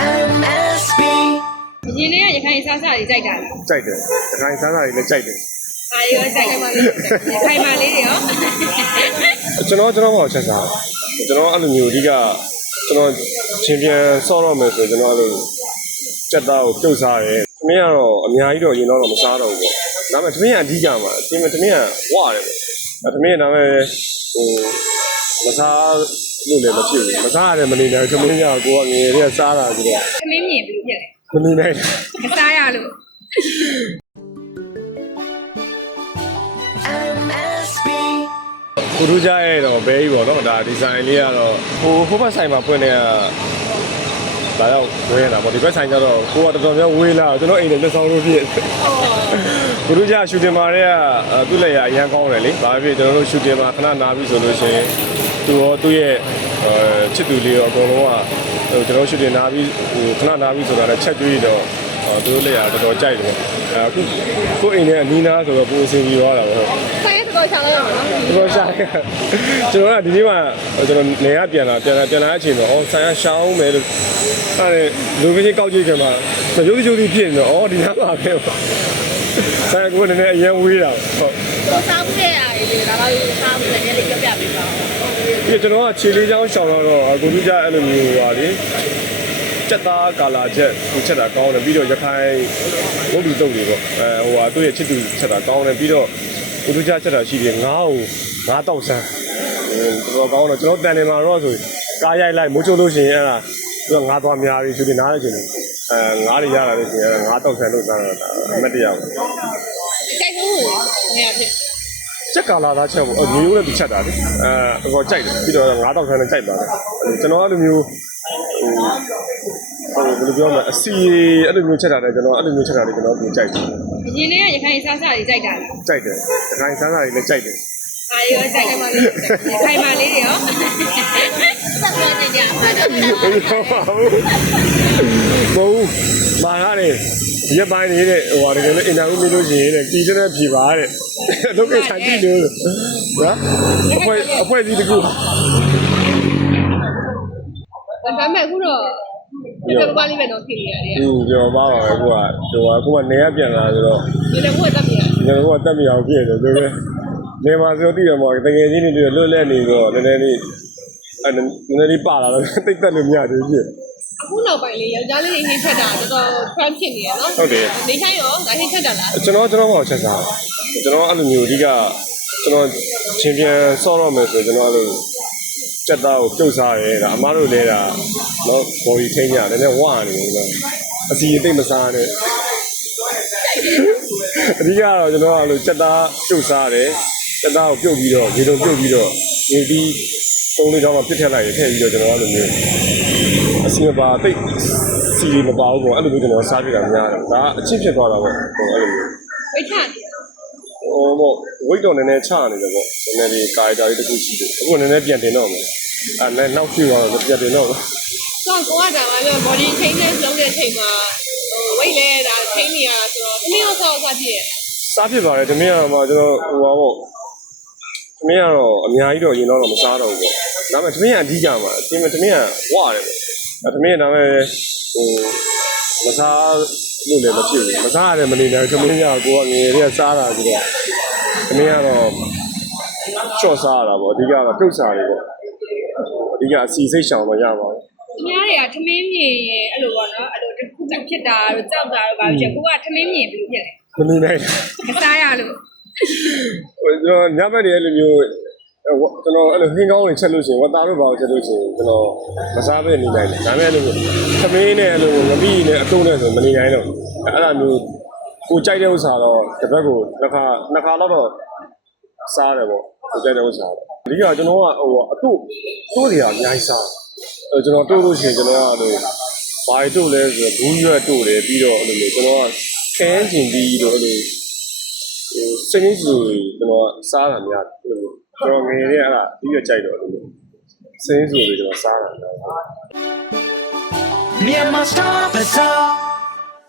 MSB အရင်ကရခိုင်စားစားတွေကြိုက်တာလားကြိုက်တယ်တခိုင်စားစားတွေလည်းကြိုက်တယ်အာရောကြိုက်တယ်မလေးရခိုင်မလေးတွေရောကျွန်တော်ကျွန်တော်ဘာချက်စားကျွန်တော်အဲ့လိုမျိုးအဓိကကျွန်တော်ချင်းပြန်ဆော့တော့မယ်ဆိုကျွန်တော်အဲ့လိုစက်သားကိုပြုတ်စားတယ်သမင်းကတော့အများကြီးတော့ရင်တော့မစားတော့ဘူးပေါ့ဒါပေမဲ့သမင်းကအဓိကမှာသမင်းသမင်းကဝရတယ်ပေါ့သမင်းကဒါပေမဲ့ဟို မစားလို့လည်းမဖြစ်ဘူးမစားရတယ်မနေနိုင်သမင်းကကိုကငယ်လေးကစားတာဆိုတော့သမင်းမြင်ပြီးဖြစ်တယ်မနေနိုင်မစားရလို့ MSB ကိုတို့ကြရဲ့တော့ဘဲကြီးပေါ့နော်ဒါဒီဇိုင်းလေးကတော့ဟိုဟိုဘက်ဆိုင်မှာပွင့်နေတာဒါတော့ဝေးရတာပေါ့ဒီဘက်ဆိုင်ကျတော့ကိုကတော်တော်များဝေးလာကျွန်တော်အိမ်နဲ့လက်ဆောင်လို့ဖြစ် ကိုတို့ကြရှူတင်မာတွေကသူ့လက်ရအရန်ကောင်းတယ်လေဒါဖြစ်ကျွန်တော်တို့ရှူတင်မာခဏနာပြီဆိုလို့ရှိရင်သူရောသူ့ရဲ့ချစ်သူလေးရောအကုန်လုံးကကျွန်တော်ရှူတင်နာပြီဟိုခဏနာပြီဆိုတာလည်းချက်တွေးတော့သူတို့လက်ရတော်တော်ကြိုက်တယ်ပေါ့အခုကိုအိမ်နဲ့အနီးနားဆိုတော့ပိုအဆင်ပြေသွားတာပေါ့ဆိုင်ရတော့ချောင်းလိုက်ရမှာနော်ဒီလိုရှာခဲ့ကျွန်တော်ကဒီနေ့မှကျွန်တော်နေရပြန်လာပြန်လာပြန်လာအချိန်တော့အော်ဆိုင်ရရှောင်းမယ်လို့အဲ့ဒါလူကြီးကောက်ကြည့်ကြမှာရုပ်ရုပ်ကြီးဖြစ်နေတော့အော်ဒီနားပါပဲ ဆိုင်ကလည်းနည်းနည်းအရင်ဝေးတာဟုတ်တော့စားမှုရဲ့အားတွေဒါတော့စားမှုနဲ့လည်းပြပြပေးပါပြီးကျွန်တော်ကခြေလေးချောင်းရှောင်းတော့အကူကြီးကြအဲ့လိုမျိုးပါလေစက်သားကာလာချက်ကိုချက်တာကောင်းတယ်ပြီးတော့ရခိုင်ဘုတ်တူတုတ်တွေပေါ့အဲဟိုဟာသူ့ရဲ့ချစ်သူချက်တာကောင်းတယ်ပြီးတော့ကိုလူကြချက်တာရှိတယ်ငါ့ကိုငါတောက်ဆန်းတော်တော်ကောင်းတော့ကျွန်တော်တန်နေမှာတော့ဆိုကားရိုက်လိုက်မိုးချိုးလို့ရှိရင်အဲ့ဒါသူကငါသွားများပြီဆိုပြီးနားရချင်တယ် အဲငါးတွေရလာလို့ရှိရင်ငါတောက်ဆန်းလို့စားတာအမတ်တရားပေါ့ကြိုက်ဘူးငါဖြစ်ချက်ကာလာသားချက်ပေါ့မျိုးရိုးနဲ့သူချက်တာလေအဲတော့ကြိုက်တယ်ပြီးတော့ငါးတောက်ဆန်းနဲ့ကြိုက်ပါတယ်ကျွန်တော်အဲ့လိုမျိုးဟိုဟိုဘယ်လိုပြောမလဲအစီအဲ့လိုမျိုးချက်တာလေကျွန်တော်အဲ့လိုမျိုးချက်တာလေကျွန်တော်ကိုကြိုက်တယ်အရင်ကရခိုင်စားစားတွေကြိုက်တာလားကြိုက်တယ်တခိုင်စားစားတွေလည်းကြိုက်တယ် အာရောကြိုက်တယ်မလေးရခိုင်မလေးတွေရောဆက်ပြောနေကြမှာတော့ဘယ်လိုပါဘူးမဟုတ်မာရတယ်ရက်ပိုင်းနေတဲ့ဟိုဟာတကယ်လို့အင်တာဗျူးမေးလို့ရှိရင်တဲ့ကြီးတဲ့ဖြေပါတဲ့လုပ်ကိစ္စကြည့်လို့နော်အဖွဲအဖွဲစီတကူဒါပေမဲ့အခုတော့ဒီလိုပါလိမ့်မယ်တော့ဖြစ်နေရတယ်อืมပြောပါပါပဲကိုကဟိုကကိုကနေရပြန်လာဆိုတော့ဒီလိုဘုရားတက်ပြရကျွန်တော်ကတက်မြောင်ဖြစ်တယ်ဆိုတော့ နေမှာဆိုတည်ရမှာတကယ်ချင်းတွေလွတ်လပ်နေတော့နည်းနည်းလေးအဲ့နည်းနည်းလေးပါလာတော့တိတ်တက်လို့မရသေးဘူးအခုနောက်ပိုင်းလေးယောက်ျားလေးတွေဟင်းချက်တာတော်တော် trend ဖြစ်နေရနော်ဟုတ်တယ်နေထိုင်ရောငါဟင်းချက်တာလားကျွန်တော်ကျွန်တော်ဘာချက်စားကျွန်တော်အဲ့လိုမျိုးအဓိကကျွန်တော်ချင်းပြန်ဆော့တော့မယ်ဆိုကျွန်တော်အဲ့လိုစက်သားကိုပြုတ်စားရဲဒါအမားတို့လဲတာနော် body ထိန်းရတယ်လည်းဝါနေတယ်နော်အစီအသိမစားနဲ့အဓိကတော့ကျွန်တော်အဲ့လိုစက်သားပြုတ်စားတယ် စက်သားကိုပြုတ်ပြီးတော့ရေတုံပြုတ်ပြီးတော့ဒီဒီသုံးလေးချောင်းမှာပြစ်ထက်လိုက်ရထည့်ပြီးတော့ကျွန်တော်အဲ့လိုမျိုးအစီမပါတိတ်စီမပါဘူးပေါ့အဲ့လိုမျိုးကျွန်တော်စားပြတာများတယ်ဒါအချင်းဖြစ်သွားတာပေါ့ဟိုအဲ့လိုမျိုးဝိတ်ချနေဟိုပေါ့ဝိတ်တော့နည်းနည်းချနေတယ်ပေါ့နည်းနည်းလေးကာရီတာလေးတစ်ခုရှိတယ်အခုနည်းနည်းပြန်တင်တော့မယ်အဲနဲ့နောက်ပြတော့ပြန်တင်တော့မယ်ဆိုတော့ကိုကဒါမှပြော body changes လုပ်တဲ့အချိန်မှာဟို weight လဲဒါ change နေရတာဆိုတော့သမီးတို့ဆောက်ဆောက်ကြည့်ရစားဖြစ်ပါတယ်တမင်းကတော့ကျွန်တော်ဟိုပါပေါ့ တမင်းကတော့အများကြီးတော့ရင်တော့မစားတော့ဘူးပေါ့ဒါပေမဲ့တမင်းကအဓိကမှာတမင်းတမင်းကဝရတယ်ပေါ့အဲတမင်းကဒါပေမဲ့ဟိုမစားလို့လည်းမဖြစ်ဘူးမစားရတယ်မနေနိုင်တမင်းကကိုကငယ်လေးကစားတာဆိုတော့တမင်းကတော့ချော့စားရတာပေါ့အဓိကတော့ပြုတ်စားတယ်ပေါ့အဓိကအစီစိတ်ရှောင်တော့ရပါဘူး။ညားတွေကထမင်းမြင်ရဲ့အဲ့လိုပေါ့နော်အဲ့လိုတစ်ခုခုဖြစ်တာတို့ကြောက်တာတို့ပါဖြစ်ကိုကထမင်းမြင်ပြီးဖြစ်တယ်မနေနိုင်။မစားရလို့ဟို ကျွန်တော်ညဘက်တွေအဲ့လိုမျိုးအဲဝကျွန်တော်အဲ့လိုဟင်းကောင်းတွေချက်လို့ရှိရင်ဝတ်သားတို့ဘာလို့ချက်လို့ရှိရင်ကျွန်တော်မစားဘဲနေနိုင်တယ်ဒါပေမဲ့အဲ့လိုသမင်းနဲ့အဲ့လိုငပိနဲ့အတုံးနဲ့ဆိုမနေနိုင်တော့အဲ့အဲ့လိုမျိုးကိုကြိုက်တဲ့ဥစ္စာတော့တစ်ပတ်ကိုနှစ်ခါနှစ်ခါတော့စားတယ်ပေါ့ကိုကြိုက်တဲ့ဥစ္စာတော့အဓိကကျွန်တော်ကဟိုအတုတိုးတွေကအများကြီးစားအဲကျွန်တော်တိုးလို့ရှိရင်ကျွန်တော်ကအဲ့လိုဘာတို့လဲဆိုတော့ဘူးရွက်တို့တယ်ပြီးတော့အဲ့လိုမျိုးကျွန်တော်ကခဲကျင်ပြီးတော့အဲ့လို ဟိုစင်းစုကျွန်တော်စားတာများတယ်လို့ကျွန်တော်ငယ်လေးအဲ့ဒါပြီးရကြိုက်တော့လို့စင်းစုတွေကျွန်တော်စားတာများတယ် Myanmar Star Bazaar